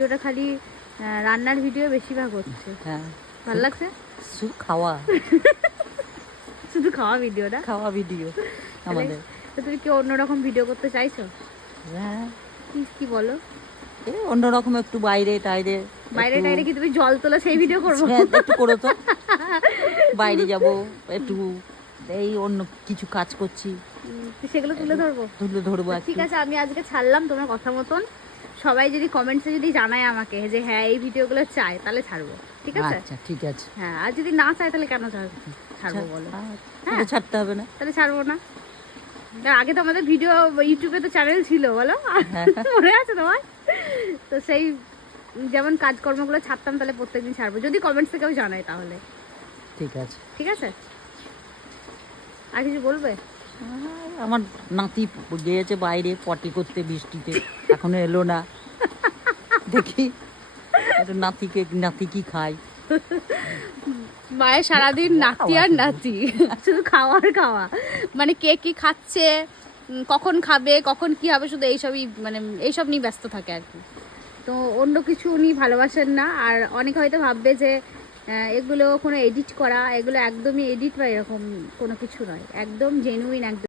ভিডিওটা খালি রান্নার ভিডিও বেশিরভাগ হচ্ছে। হ্যাঁ, ভালো লাগছে? শুধু খাওয়া শুধু খাওয়া ভিডিও না? খাওয়া ভিডিও আমাদের। তো তুমি কি অন্যরকম ভিডিও করতে চাইছো? হ্যাঁ, কি বলো? এই অন্যরকম একটু বাইরে টাইরে, বাইরে টাইরে কি তুমি জল তোলা সেই ভিডিও করবো? হ্যাঁ, একটু করো তো। বাইরে যাব একটু, এই অন্য কিছু কাজ করছি, সেগুলো তুলে ধরবো। তুলে ধরবো। ঠিক আছে, আমি আজকে ছাড়লাম তোমার কথা মতন। সবাই যদি কমেন্টসে যদি জানায় আমাকে যে হ্যাঁ এই ভিডিওগুলো চাই, তাহলে ছাড়বো। ঠিক আছে? আচ্ছা, ঠিক আছে। হ্যাঁ, আর যদি না চাই তাহলে কেন ছাড়বো বলো? হ্যাঁ, ছাড়তে হবে না, তাহলে ছাড়বো না। আগে তো আমাদের ভিডিও ইউটিউবে তো চ্যানেল ছিল, বলো হ্যাঁ। মনে আছে তোমার? তো সেই যেমন কাজকর্মগুলো ছাড়তাম, তাহলে প্রত্যেকদিন ছাড়বো যদি কমেন্টসে কেউ জানায় তাহলে। ঠিক আছে। ঠিক আছে, আর কিছু বলবে? আমার নাতি গিয়েছে বাইরে পটি করতে বৃষ্টিতে, এখনো এলো না। দেখি নাতি কি খায়। মায়ের সারাদিন নাতি আর নাতি, শুধু খাওয়ার খাওয়া, মানে কে কি খাচ্ছে, কখন খাবে, কখন কি হবে, শুধু এইসবই, মানে এইসব নিয়ে ব্যস্ত থাকে আর কি। তো অন্য কিছু উনি ভালোবাসেন না। আর অনেকে হয়তো ভাববে যে এগুলো কোনো এডিট করা, এগুলো একদমই এডিট বা এরকম কোনো কিছু নয়, একদম জেনুইন, একদম।